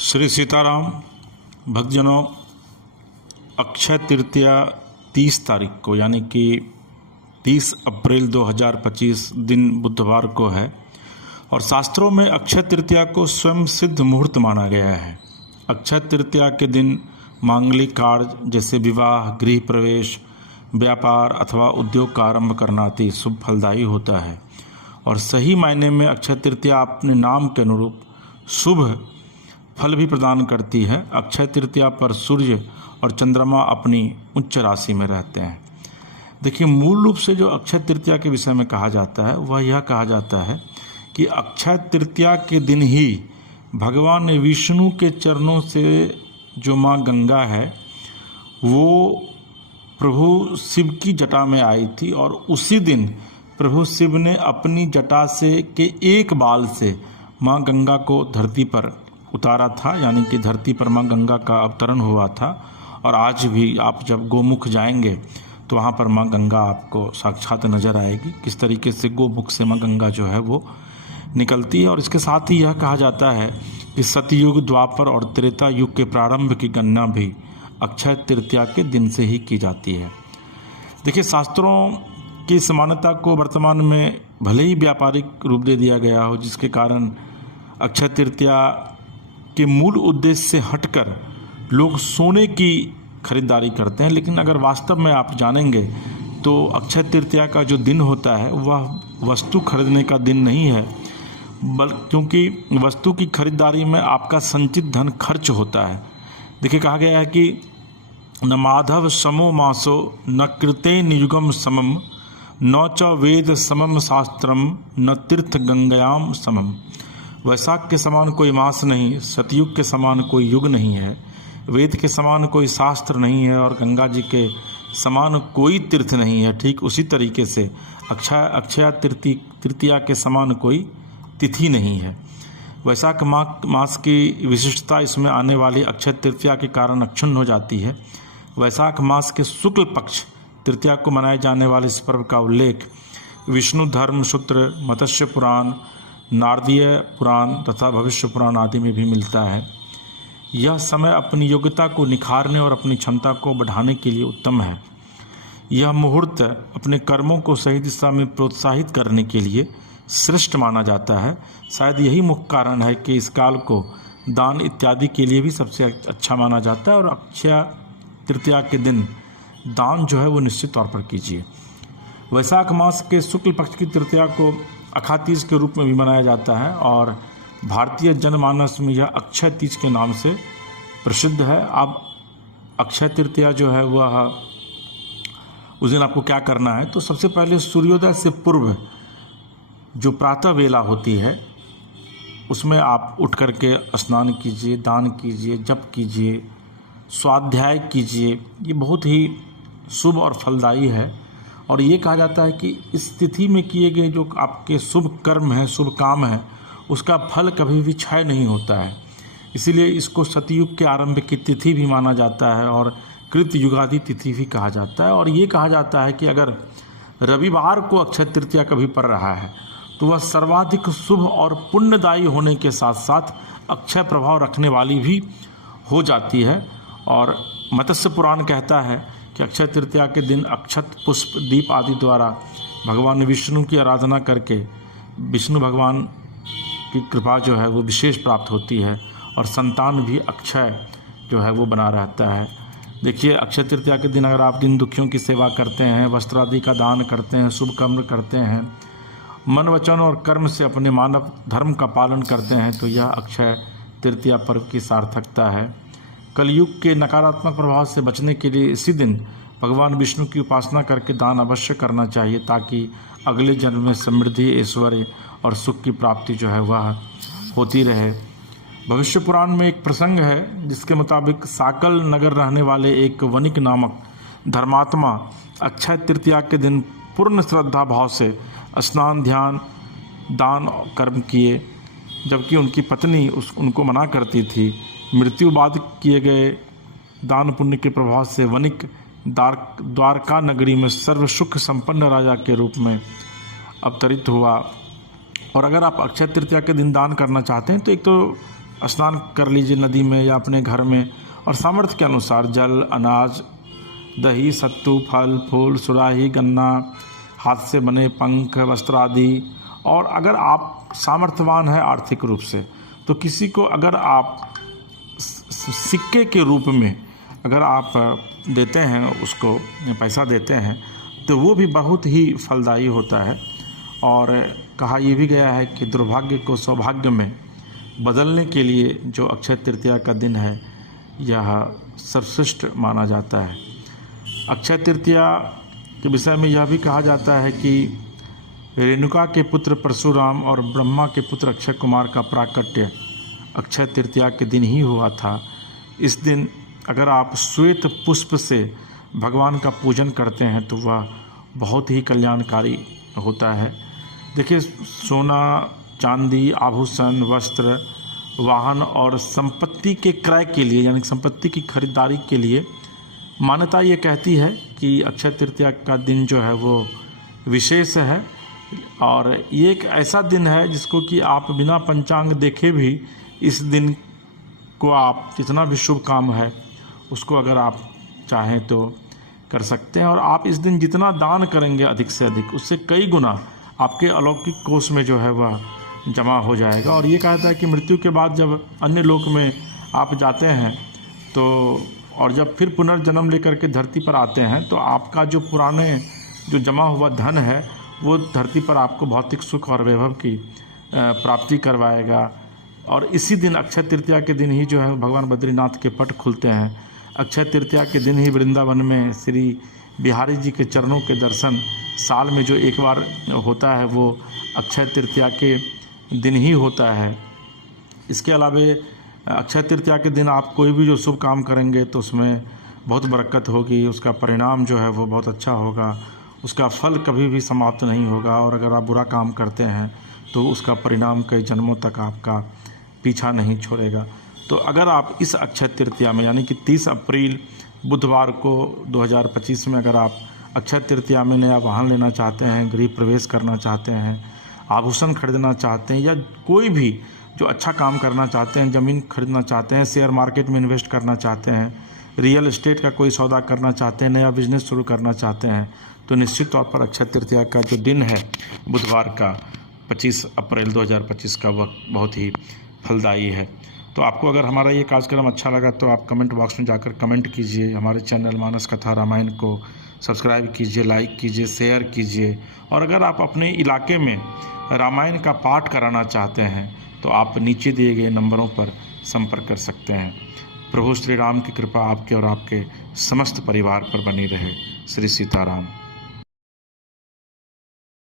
श्री सीताराम। भक्तजनों, अक्षय तृतीया 30 तारीख को यानी कि 30 अप्रैल 2025 दिन बुधवार को है और शास्त्रों में अक्षय तृतीया को स्वयं सिद्ध मुहूर्त माना गया है। अक्षय तृतीया के दिन मांगलिक कार्य जैसे विवाह, गृह प्रवेश, व्यापार अथवा उद्योग का आरंभ करना अति शुभ फलदायी होता है और सही मायने में अक्षय तृतीया अपने नाम के अनुरूप शुभ फल भी प्रदान करती है। अक्षय तृतीया पर सूर्य और चंद्रमा अपनी उच्च राशि में रहते हैं। देखिए, मूल रूप से जो अक्षय तृतीया के विषय में कहा जाता है वह यह कहा जाता है कि अक्षय तृतीया के दिन ही भगवान विष्णु के चरणों से जो माँ गंगा है वो प्रभु शिव की जटा में आई थी और उसी दिन प्रभु शिव ने अपनी जटा से के एक बाल से माँ गंगा को धरती पर उतारा था, यानी कि धरती पर माँ गंगा का अवतरण हुआ था। और आज भी आप जब गोमुख जाएंगे तो वहाँ पर माँ गंगा आपको साक्षात नज़र आएगी, किस तरीके से गोमुख से माँ गंगा जो है वो निकलती है। और इसके साथ ही यह कहा जाता है कि सतयुग, द्वापर और त्रेता युग के प्रारंभ की गणना भी अक्षय तृतीया के दिन से ही की जाती है। देखिए, शास्त्रों की इस मान्यता को वर्तमान में भले ही व्यापारिक रूप दे दिया गया हो, जिसके कारण अक्षय तृतीया के मूल उद्देश्य से हटकर लोग सोने की खरीदारी करते हैं, लेकिन अगर वास्तव में आप जानेंगे तो अक्षय तृतीया का जो दिन होता है वह वस्तु खरीदने का दिन नहीं है, क्योंकि वस्तु की खरीदारी में आपका संचित धन खर्च होता है। देखिए, कहा गया है कि न माधव समो मासो न कृते नियुगम समम न च वेद समम शास्त्रम न तीर्थ गंगायाम समम। वैशाख के समान कोई मास नहीं, सतयुग के समान कोई युग नहीं है, वेद के समान कोई शास्त्र नहीं है और गंगा जी के समान कोई तीर्थ नहीं है। ठीक उसी तरीके से अक्षय तृतीया के समान कोई तिथि नहीं है। वैशाख मास की विशिष्टता इसमें आने वाली अक्षय तृतीया के कारण अक्षुण्ण हो जाती है। वैशाख मास के शुक्ल पक्ष तृतीया को मनाए जाने वाले इस पर्व का उल्लेख विष्णु धर्म सूत्र, मत्स्य पुराण, नारदीय पुराण तथा भविष्य पुराण आदि में भी मिलता है। यह समय अपनी योग्यता को निखारने और अपनी क्षमता को बढ़ाने के लिए उत्तम है। यह मुहूर्त अपने कर्मों को सही दिशा में प्रोत्साहित करने के लिए श्रेष्ठ माना जाता है। शायद यही मुख्य कारण है कि इस काल को दान इत्यादि के लिए भी सबसे अच्छा माना जाता है और अक्षय तृतीया के दिन दान जो है वो निश्चित तौर पर कीजिए। वैशाख मास के शुक्ल पक्ष की तृतीया को अखातीज के रूप में भी मनाया जाता है और भारतीय जनमानस में यह अक्षय तीज के नाम से प्रसिद्ध है। अब अक्षय तृतीया जो है वह उस दिन आपको क्या करना है, तो सबसे पहले सूर्योदय से पूर्व जो प्रातः वेला होती है उसमें आप उठ करके स्नान कीजिए, दान कीजिए, जप कीजिए, स्वाध्याय कीजिए। ये बहुत ही शुभ और फलदायी है और ये कहा जाता है कि इस तिथि में किए गए जो आपके शुभ कर्म हैं, शुभ काम हैं, उसका फल कभी भी क्षय नहीं होता है। इसीलिए इसको सतयुग के आरंभ की तिथि भी माना जाता है और कृत युगादि तिथि भी कहा जाता है। और ये कहा जाता है कि अगर रविवार को अक्षय तृतीया कभी पड़ रहा है तो वह सर्वाधिक शुभ और पुण्यदायी होने के साथ साथ अक्षय प्रभाव रखने वाली भी हो जाती है। और मत्स्य पुराण कहता है कि अक्षय तृतीया के दिन अक्षत, पुष्प, दीप आदि द्वारा भगवान विष्णु की आराधना करके विष्णु भगवान की कृपा जो है वो विशेष प्राप्त होती है और संतान भी अक्षय जो है वो बना रहता है। देखिए, अक्षय तृतीया के दिन अगर आप दिन दुखियों की सेवा करते हैं, वस्त्र आदि का दान करते हैं, शुभ कर्म करते हैं, मन, वचन और कर्म से अपने मानव धर्म का पालन करते हैं, तो यह अक्षय तृतीया पर्व की सार्थकता है। कलयुग के नकारात्मक प्रभाव से बचने के लिए इसी दिन भगवान विष्णु की उपासना करके दान अवश्य करना चाहिए, ताकि अगले जन्म में समृद्धि, ऐश्वर्य और सुख की प्राप्ति जो है वह होती रहे। भविष्य पुराण में एक प्रसंग है जिसके मुताबिक साकल नगर रहने वाले एक वनिक नामक धर्मात्मा अक्षय तृतीया के दिन पूर्ण श्रद्धा भाव से स्नान, ध्यान, दान कर्म किए, जबकि उनकी पत्नी उनको मना करती थी। मृत्यु बाद किए गए दान पुण्य के प्रभाव से वनिक द्वारका नगरी में सर्व सुख संपन्न राजा के रूप में अवतरित हुआ। और अगर आप अक्षय तृतीया के दिन दान करना चाहते हैं तो एक तो स्नान कर लीजिए नदी में या अपने घर में, और सामर्थ्य के अनुसार जल, अनाज, दही, सत्तू, फल फूल, सुराही, गन्ना, हाथ से बने पंख, वस्त्र आदि। और अगर आप सामर्थ्यवान है आर्थिक रूप से, तो किसी को अगर आप सिक्के के रूप में अगर आप देते हैं, उसको पैसा देते हैं, तो वो भी बहुत ही फलदायी होता है। और कहा यह भी गया है कि दुर्भाग्य को सौभाग्य में बदलने के लिए जो अक्षय तृतीया का दिन है, यह सर्वश्रेष्ठ माना जाता है। अक्षय तृतीया के विषय में यह भी कहा जाता है कि रेणुका के पुत्र परशुराम और ब्रह्मा के पुत्र अक्षय कुमार का प्राकट्य अक्षय तृतीया के दिन ही हुआ था। इस दिन अगर आप श्वेत पुष्प से भगवान का पूजन करते हैं तो वह बहुत ही कल्याणकारी होता है। देखिए, सोना, चांदी, आभूषण, वस्त्र, वाहन और संपत्ति के क्रय के लिए, यानी संपत्ति की खरीदारी के लिए मान्यता ये कहती है कि अक्षय तृतीया का दिन जो है वो विशेष है। और ये एक ऐसा दिन है जिसको कि आप बिना पंचांग देखे भी इस दिन को आप जितना भी शुभ काम है उसको अगर आप चाहें तो कर सकते हैं। और आप इस दिन जितना दान करेंगे अधिक से अधिक, उससे कई गुना आपके अलौकिक कोष में जो है वह जमा हो जाएगा। और ये कहा जाता है कि मृत्यु के बाद जब अन्य लोक में आप जाते हैं तो, और जब फिर पुनर्जन्म लेकर के धरती पर आते हैं, तो आपका जो पुराने जो जमा हुआ धन है वो धरती पर आपको भौतिक सुख और वैभव की प्राप्ति करवाएगा। और इसी दिन अक्षय तृतीया के दिन ही जो है भगवान बद्रीनाथ के पट खुलते हैं। अक्षय तृतीया के दिन ही वृंदावन में श्री बिहारी जी के चरणों के दर्शन साल में जो एक बार होता है वो अक्षय तृतीया के दिन ही होता है। इसके अलावा अक्षय तृतीया के दिन आप कोई भी जो शुभ काम करेंगे तो उसमें बहुत बरकत होगी, उसका परिणाम जो है वो बहुत अच्छा होगा, उसका फल कभी भी समाप्त नहीं होगा। और अगर आप बुरा काम करते हैं तो उसका परिणाम कई जन्मों तक आपका पीछा नहीं छोड़ेगा। तो अगर आप इस अक्षय तृतीया में, यानी कि 30 अप्रैल बुधवार को 2025 में अगर आप अक्षय तृतीया में नया वाहन लेना चाहते हैं, गृह प्रवेश करना चाहते हैं, आभूषण खरीदना चाहते हैं, या कोई भी जो अच्छा काम करना चाहते हैं, ज़मीन खरीदना चाहते हैं, शेयर मार्केट में इन्वेस्ट करना चाहते हैं, रियल एस्टेट का कोई सौदा करना चाहते हैं, नया बिजनेस शुरू करना चाहते हैं, तो निश्चित तौर पर अक्षय तृतीया का जो दिन है बुधवार का 25 अप्रैल 2025 का वक्त बहुत ही फलदायी है। तो आपको अगर हमारा ये कार्यक्रम अच्छा लगा तो आप कमेंट बॉक्स में जाकर कमेंट कीजिए, हमारे चैनल मानस कथा रामायण को सब्सक्राइब कीजिए, लाइक कीजिए, शेयर कीजिए। और अगर आप अपने इलाके में रामायण का पाठ कराना चाहते हैं तो आप नीचे दिए गए नंबरों पर संपर्क कर सकते हैं। प्रभु श्री राम की कृपा आपके और आपके समस्त परिवार पर बनी रहे। श्री सीताराम।